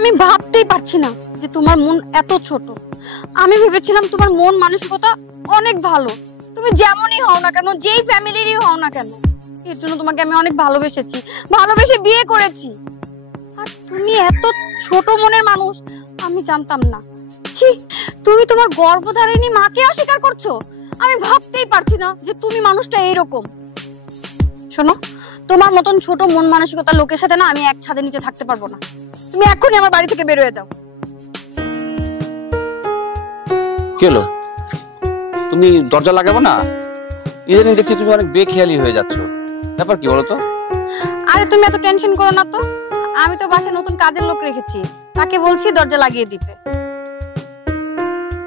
আমি ভাবতেই পারছি না যে তোমার মন এত ছোট। আমি ভেবেছিলাম তোমার মন মানসিকতা অনেক ভালো। তুমি যেমনই হও না কেন, যেই ফ্যামিলিরই হও না কেন, এর জন্য তোমাকে আমি অনেক ভালোবেসেছি, ভালোবেসে বিয়ে করেছি। আর তুমি এত ছোট মনের মানুষ আমি জানতাম না। ছি, তুমি তোমার গর্ভধারিণী মাকে অস্বীকার করছো। আমি ভাবতেই পারছি না যে তুমি মানুষটা এইরকম। শোনো, তোমার মতন ছোট মন মানসিকতার লোকের সাথে না আমি এক ছাদের নিচে থাকতে পারবো না। তুমি এখনই আমার বাড়ি থেকে বের হয়ে যাও। কি হলো, তুমি দরজা লাগাবো না? ইদানিং দেখছি তুমি অনেক বেখেয়ালি হয়ে যাচ্ছ, ব্যাপার কি বলো তো? আরে তুমি এত টেনশন করো না তো, আমি তো বাসায় নতুন কাজের লোক রেখেছি, তাকে বলছি দরজা লাগিয়ে দিতে।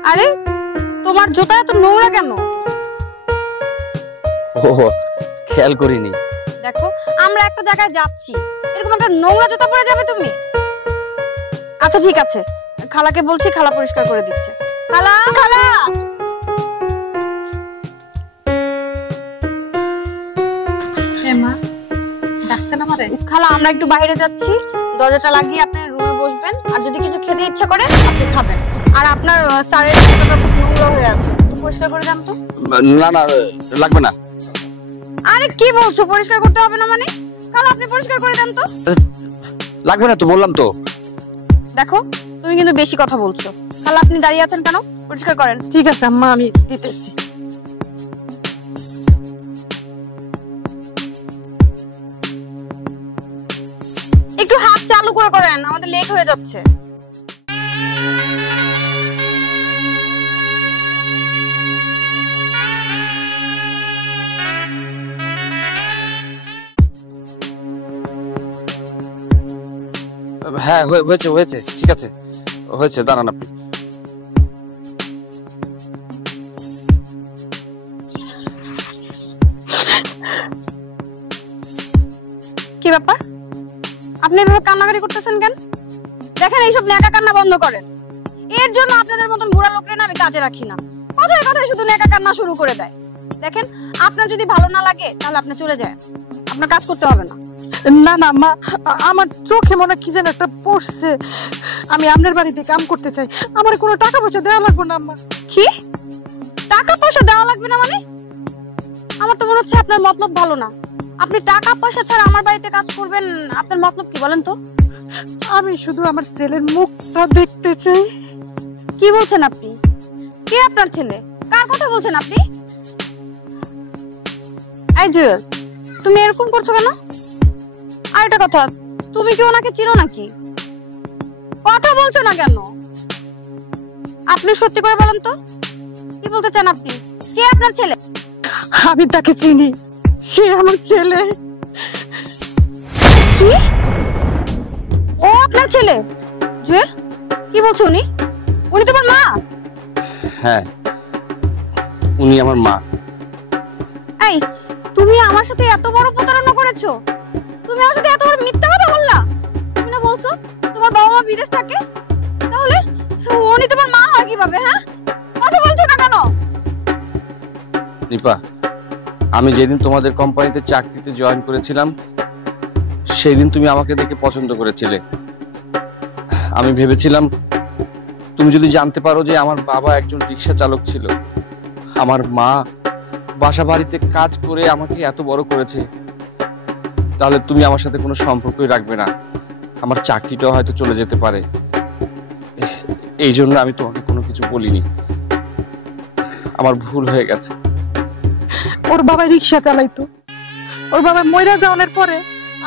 আরে তোমার জুতা এত নোংরা কেন? ও, খেয়াল করিনি। দেখো, আমরা একটা জায়গায় যাচ্ছি, এরকম একটা নোংরা জুতা পরে যাবে তুমি? আচ্ছা ঠিক আছে, খালাকে বলছি, খালা পরিষ্কার করে দিচ্ছে। খালা, খালা, খালা আমরা একটু বাইরে যাচ্ছি, দরজাটা লাগিয়ে আপনার রুমে বসবেন, আর যদি কিছু খেতে ইচ্ছা করে আপনি খাবেন। আর আপনার স্যারের জুতাটা খুব নোংরা হয়ে আছে, পরিষ্কার করে দেন তো। না না, লাগবে না। আরে কি বলছো, পরিষ্কার করতে হবে না মানে? খালা আপনি পরিষ্কার করে দেন তো। লাগবে না তো বললাম তো। দেখো, তুমি কিন্তু বেশি কথা বলছো। খালা আপনি দাঁড়িয়ে আছেন কেন? পরিষ্কার করেন। ঠিক আছে আম্মা, আমি দিতেছি। একটু হাত চালু করে করেন, আমাদের লেট হয়ে যাচ্ছে। হ্যাঁ হয়েছে হয়েছে, ঠিক আছে হয়েছে, দাঁড়ান আপনি। কি ব্যাপার, আপনি এভাবে কান্নাকাটি করতেছেন কেন? দেখেন, এইসব নেকা কান্না বন্ধ করেন। এর জন্য আপনাদের মতন বুড়া লোকরা না আমি কাজে রাখি না। কথায় কথায় শুধু নেকা কান্না শুরু করে দেয়। দেখেন, আপনার যদি ভালো না লাগে তাহলে আপনি চলে যান, আপনার কাজ করতে হবে না। না না মা, আমার চোখে মনে কি যেন একটা পড়ছে। আমি আপনার বাড়িতে কাম করতে চাই, আমার কোনো টাকা পয়সা দেওয়া লাগবে না আম্মা। কি টাকা পয়সা দেওয়া লাগবে না মানে? আমার তো মনে হচ্ছে আপনার মতলব ভালো না। আপনি টাকা পয়সা ছাড়া আমার বাড়িতে কাজ করবেন, আপনার মতলব কি বলেন তো? আমি শুধু আমার ছেলের মুখটা দেখতে চাই। কি বলছেন আপনি? কে আপনার ছেলে? কার কথা বলছেন আপনি? এই জুয়েল, তুমি এরকম করছো কেন? আর একটা কথা, তুমি কি ওনাকে চিনো নাকি? কথা বলছো না কেন? আপনি সত্যি করে বলেন তো, কি বলতে চান আপনি? কে আপনার ছেলে? আমি তাকে চিনি, সে আমার ছেলে। কি? ও আপনার ছেলে? জুয়েল, কি বলছো? উনি উনি তোমার মা? হ্যাঁ, উনি আমার মা। এই, তুমি আমার সাথে এত বড় প্রতারণা করেছো? তুমি আমার সাথে এত বড় মিথ্যা কথা বললা? তুমি না বলছো তোমার বাবা মা বিদেশ থাকে, তাহলে উনি তোমার মা হয় কিভাবে? হ্যাঁ, কথা বলছো না কেন? নিপা, আমি যেদিন তোমাদের কোম্পানিতে চাকরিতে জয়েন করেছিলাম সেই দিন তুমি আমাকে দেখে পছন্দ করেছিলে। আমি ভেবেছিলাম তুমি যদি জানতে পারো যে আমার বাবা একজন রিক্সা চালক ছিল, আমার মা বাসা বাড়িতে কাজ করে আমাকে এত বড় করেছে, তাহলে তুমি আমার সাথে কোনো সম্পর্কই রাখবে না, আমার চাকরিটাও হয়তো চলে যেতে পারে। এই জন্য আমি তোমাকে কোনো কিছু বলিনি, আমার ভুল হয়ে গেছে। ওর বাবা রিক্সা চালাইতো, ওর বাবা মইরা যাওয়ার পরে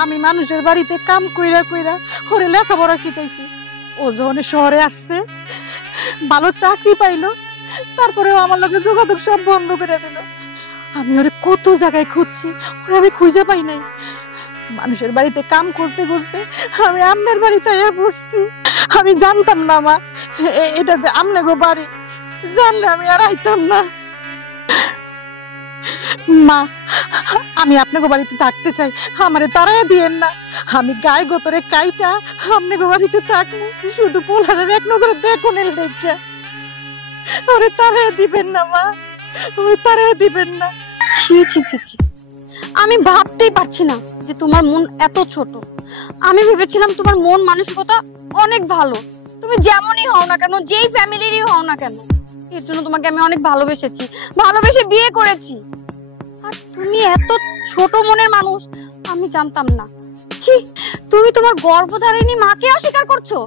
আমি মানুষের বাড়িতে কাম কইরা কইরা ওরে লেখাপড়া শিখাইছি। ও যখন শহরে আসছে, ভালো চাকরি পাইলো, তারপরেও আমার লগে যোগাযোগ সব বন্ধ করে দিল। আমি ওরে কত জায়গায় খুঁজছি, ওরে আমি খুঁজে পাই নাই। মানুষের বাড়িতে কাম করতে করতে আমি আমনের বাড়িতে পড়ছি। আমি জানতাম না মা, এটা যে আমনে গো বাড়ি, জানলে আমি আর আইতাম না। মা, আমি আপনাকে বাড়িতে থাকতে চাই, আমারে তাড়াইয়া দিয়েন না। আমি গায়ে গোতরে কাইটা আপনাকে বাড়িতে থাকবো, শুধু পোলারের এক নজরে দেখুন দেখে। ওরে তাড়াইয়া দিবেন না মা, ওরে তাড়াইয়া দিবেন না। ছি ছি ছি ছি, আমি ভাবতেই পারছি না যে তোমার মন এত ছোট। আমি ভেবেছিলাম তোমার মন মানসিকতা অনেক ভালো। তুমি যেমনই হও না কেন, যেই ফ্যামিলিরই হও না কেন, এর জন্য তোমাকে আমি অনেক ভালোবেসেছি, ভালোবেসে বিয়ে করেছি। আর তুমি এত ছোট মনের মানুষ আমি জানতাম না। ছি, তুমি তোমার গর্ভধারিণী মাকে অস্বীকার করছো।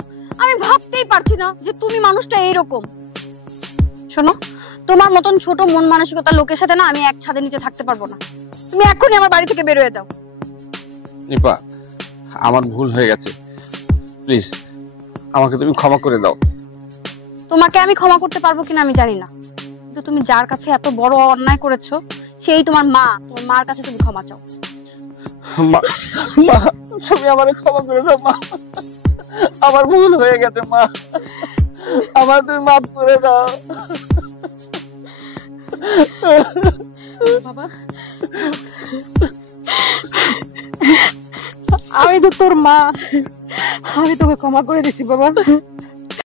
আমি ভাবতেই পারছি না যে তুমি মানুষটা এইরকম। শোনো, তোমার মতন ছোট মন মানসিকতার লোকের সাথে না আমি এক ছাদের নিচে থাকতে পারবো না। তুমি এখনই আমার বাড়ি থেকে বের হয়ে যাও। নিপা, আমার ভুল হয়ে গেছে, প্লিজ আমাকে তুমি ক্ষমা করে দাও। তোমাকে আমি ক্ষমা করতে পারবো কিনা আমি জানি না, কিন্তু তুমি যার কাছে এত বড় অন্যায় করেছো সেই তোমার মা। তোমার মার কাছে তুমি ক্ষমা চাও। মা, মা, তুমি আমাকে ক্ষমা করে দাও মা, আমার ভুল হয়ে গেছে মা, আমার তুমি মাফ করে দাও। বাবা, আমি তো তোর মা, আমি তোকে ক্ষমা করে দিছি বাবা।